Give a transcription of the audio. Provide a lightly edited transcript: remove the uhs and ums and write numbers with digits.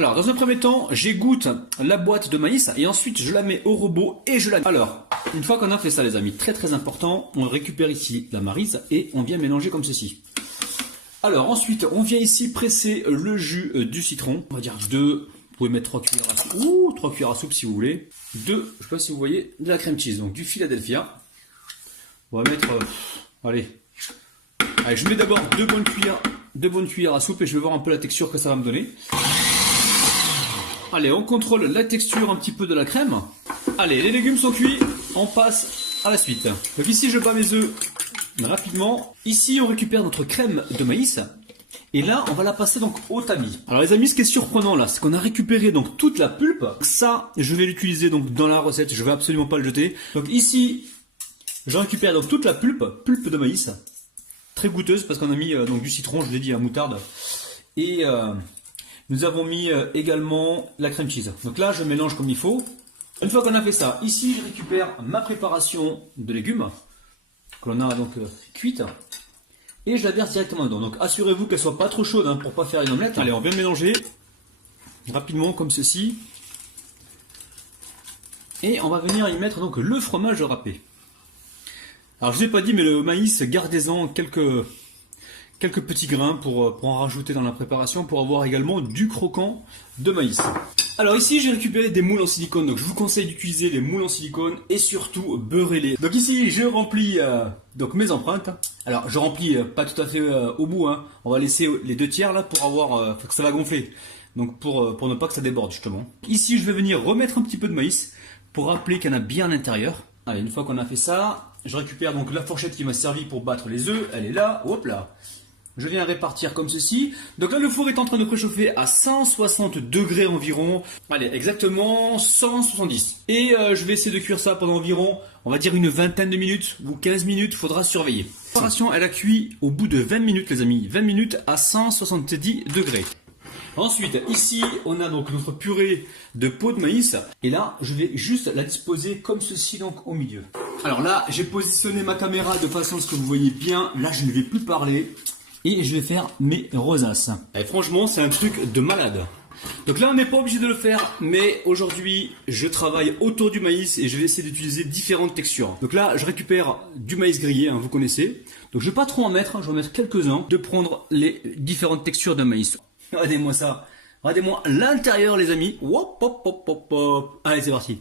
Alors, dans un premier temps, j'égoutte la boîte de maïs et ensuite je la mets au robot et je la... Alors, une fois qu'on a fait ça les amis, très très important, on récupère ici la maryse et on vient mélanger comme ceci. Alors ensuite, on vient ici presser le jus du citron. On va dire 2, vous pouvez mettre 3 cuillères à soupe, 3 cuillères à soupe si vous voulez. 2, je sais pas si vous voyez, de la crème cheese, donc du Philadelphia. On va mettre, allez, je mets d'abord 2 bonnes cuillères à soupe et je vais voir un peu la texture que ça va me donner. Allez, on contrôle la texture un petit peu de la crème. Allez, les légumes sont cuits, on passe à la suite. Donc ici, je bats mes œufs rapidement. Ici, on récupère notre crème de maïs. Et là, on va la passer donc au tamis. Alors les amis, ce qui est surprenant là, c'est qu'on a récupéré donc toute la pulpe. Ça, je vais l'utiliser donc dans la recette, je vais absolument pas le jeter. Donc ici, je récupère donc toute la pulpe de maïs. Très goûteuse parce qu'on a mis donc du citron, je l'ai dit, à moutarde. Et... nous avons mis également la crème cheese. Donc là, je mélange comme il faut. Une fois qu'on a fait ça, ici, je récupère ma préparation de légumes que l'on a donc cuite et je la verse directement dedans. Donc assurez-vous qu'elle soit pas trop chaude hein, pour pas faire une omelette. Allez, on vient mélanger rapidement comme ceci. Et on va venir y mettre donc le fromage râpé. Alors je vous ai pas dit, mais le maïs, gardez-en quelques petits grains pour en rajouter dans la préparation pour avoir également du croquant de maïs. Alors ici j'ai récupéré des moules en silicone, donc je vous conseille d'utiliser les moules en silicone et surtout beurrez-les. Donc ici je remplis donc mes empreintes. Alors je remplis pas tout à fait au bout, hein. On va laisser les 2 tiers là pour avoir que ça va gonfler. Donc pour ne pas que ça déborde justement. Ici je vais venir remettre un petit peu de maïs pour rappeler qu'il y en a bien à l'intérieur. Allez, une fois qu'on a fait ça, je récupère donc la fourchette qui m'a servi pour battre les œufs, elle est là, hop là. Je viens répartir comme ceci. Donc là, le four est en train de préchauffer à 160 degrés environ. Allez, exactement 170. Et je vais essayer de cuire ça pendant environ, on va dire une vingtaine de minutes ou 15 minutes. Faudra surveiller. La préparation, elle a cuit au bout de 20 minutes, les amis. 20 minutes à 170 degrés. Ensuite, ici, on a donc notre purée de peau de maïs. Et là, je vais juste la disposer comme ceci, donc au milieu. Alors là, j'ai positionné ma caméra de façon à ce que vous voyez bien. Là, je ne vais plus parler. Et je vais faire mes rosaces. Et franchement, c'est un truc de malade. Donc là, on n'est pas obligé de le faire, mais aujourd'hui, je travaille autour du maïs et je vais essayer d'utiliser différentes textures. Donc là, je récupère du maïs grillé, hein, vous connaissez. Donc je ne vais pas trop en mettre, hein, je vais en mettre quelques-uns, de prendre les différentes textures de maïs. Regardez-moi ça. Regardez-moi l'intérieur, les amis. Hop, hop, hop, hop, hop. Allez, c'est parti.